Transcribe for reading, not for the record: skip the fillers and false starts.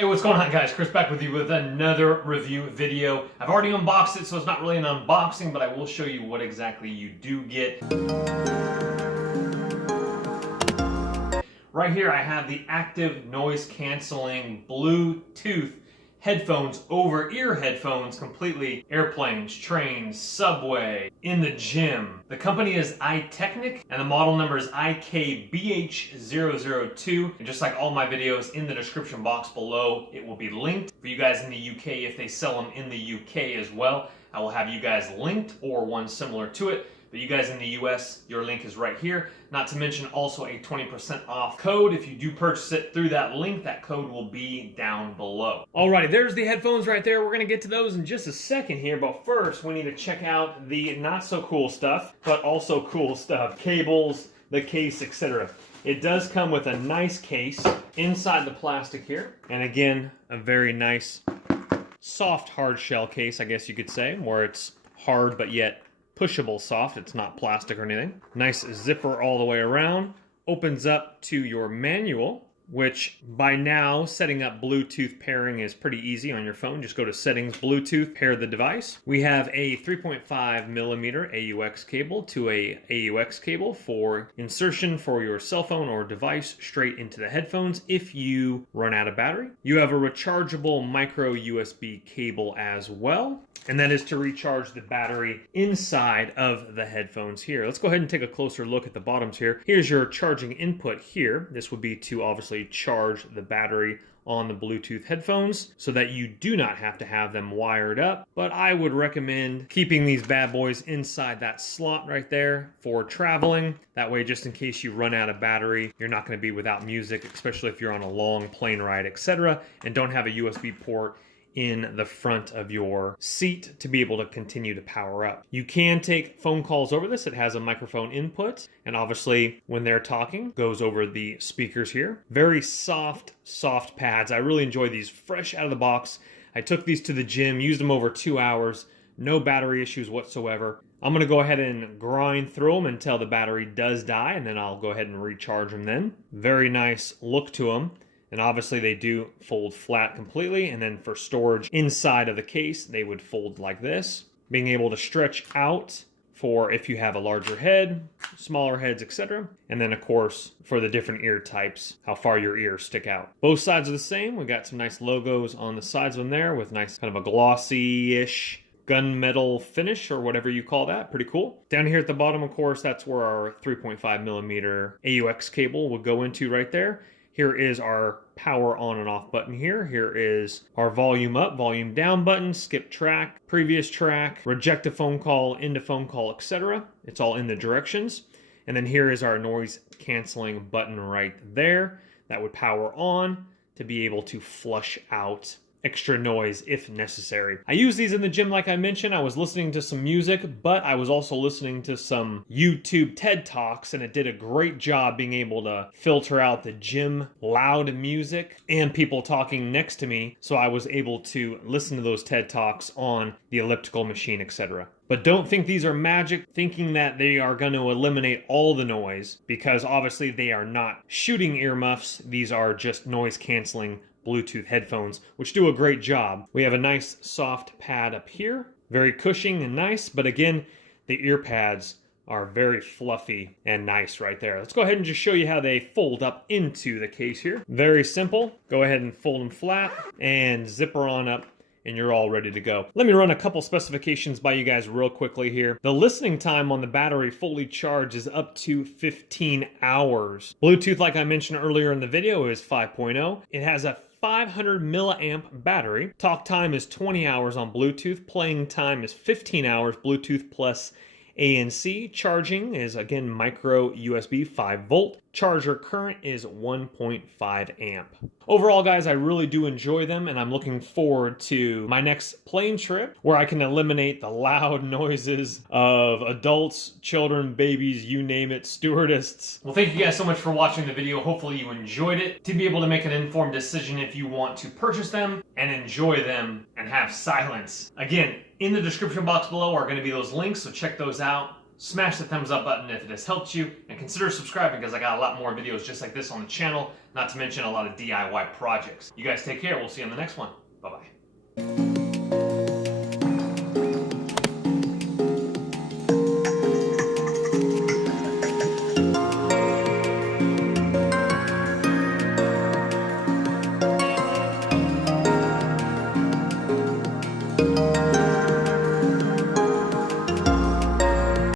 Hey, what's going on, guys? Chris back with you with another review video. I've already unboxed it, so it's not really an unboxing, but I will show you what exactly you do get. Right here I have the active noise canceling Bluetooth headphones, over-ear headphones, completely airplanes, trains, subway, in the gym. The company is iTeknic and the model number is IKBH002. And just like all my videos, in the description box below it will be linked. For you guys in the UK, if they sell them in the UK as well, I will have you guys linked or one similar to it. But you guys in the US, your link is right here. Not to mention also a 20% off code. If you do purchase it through that link, that code will be down below. Alrighty, there's the headphones right there. We're gonna get to those in just a second here, but first we need to check out the not so cool stuff, but also cool stuff. Cables, the case, etc. It does come with a nice case inside the plastic here. And again, a very nice, soft hard shell case, I guess you could say, where it's hard but yet pushable soft. It's not plastic or anything. Nice zipper all the way around. Opens up to your manual, which by now setting up Bluetooth pairing is pretty easy on your phone. Just go to settings, Bluetooth, pair the device. We have a 3.5 millimeter AUX cable to a AUX cable for insertion for your cell phone or device straight into the headphones if you run out of battery. You have a rechargeable micro USB cable as well, and that is to recharge the battery inside of the headphones here. Let's go ahead and take a closer look at the bottoms here. Here's your charging input here. This would be to obviously charge the battery on the Bluetooth headphones so that you do not have to have them wired up. But I would recommend keeping these bad boys inside that slot right there for traveling. That way, just in case you run out of battery, you're not going to be without music, especially if you're on a long plane ride, etc., and don't have a USB port in the front of your seat to be able to continue to power up. You can take phone calls over this. It has a microphone input, and obviously when they're talking, goes over the speakers here. Very soft pads. I really enjoy these fresh out of the box. I took these to the gym, used them over 2 hours, no battery issues whatsoever. I'm gonna go ahead and grind through them until the battery does die, and then I'll go ahead and recharge them then. Very nice look to them. And obviously they do fold flat completely, and then for storage inside of the case, they would fold like this. Being able to stretch out for if you have a larger head, smaller heads, etc. And then of course, for the different ear types, how far your ears stick out. Both sides are the same. We got some nice logos on the sides of them there with nice kind of a glossy-ish gunmetal finish or whatever you call that. Pretty cool. Down here at the bottom, of course, that's where our 3.5 millimeter AUX cable would go into right there. Here is our power on and off button here. Here is our volume up, volume down button, skip track, previous track, reject a phone call, end a phone call, etc. It's all in the directions. And then here is our noise canceling button right there. That would power on to be able to flush out extra noise if necessary. I use these in the gym like I mentioned. I was listening to some music, but I was also listening to some YouTube TED Talks, and it did a great job being able to filter out the gym loud music and people talking next to me, so I was able to listen to those TED Talks on the elliptical machine, etc. But don't think these are magic, thinking that they are going to eliminate all the noise, because obviously they are not shooting earmuffs. These are just noise canceling Bluetooth headphones, which do a great job. We have a nice soft pad up here, very cushioning and nice, but again, the ear pads are very fluffy and nice right there. Let's go ahead and just show you how they fold up into the case here. Very simple. Go ahead and fold them flat and zipper on up, and you're all ready to go. Let me run a couple specifications by you guys real quickly here. The listening time on the battery fully charged is up to 15 hours. Bluetooth, like I mentioned earlier in the video, is 5.0. It has a 500 milliamp battery. Talk time is 20 hours on Bluetooth. Playing time is 15 hours, Bluetooth plus ANC. Charging is, again, micro USB 5 volt. Charger current is 1.5 amp. Overall, guys, I really do enjoy them, and I'm looking forward to my next plane trip where I can eliminate the loud noises of adults, children, babies, you name it, stewardesses. Well, thank you guys so much for watching the video. Hopefully you enjoyed it. To be able to make an informed decision if you want to purchase them and enjoy them and have silence. Again, in the description box below are going to be those links, so check those out. Smash the thumbs up button if it has helped you, and consider subscribing because I got a lot more videos just like this on the channel, not to mention a lot of DIY projects. You guys take care. We'll see you on the next one. Bye-bye.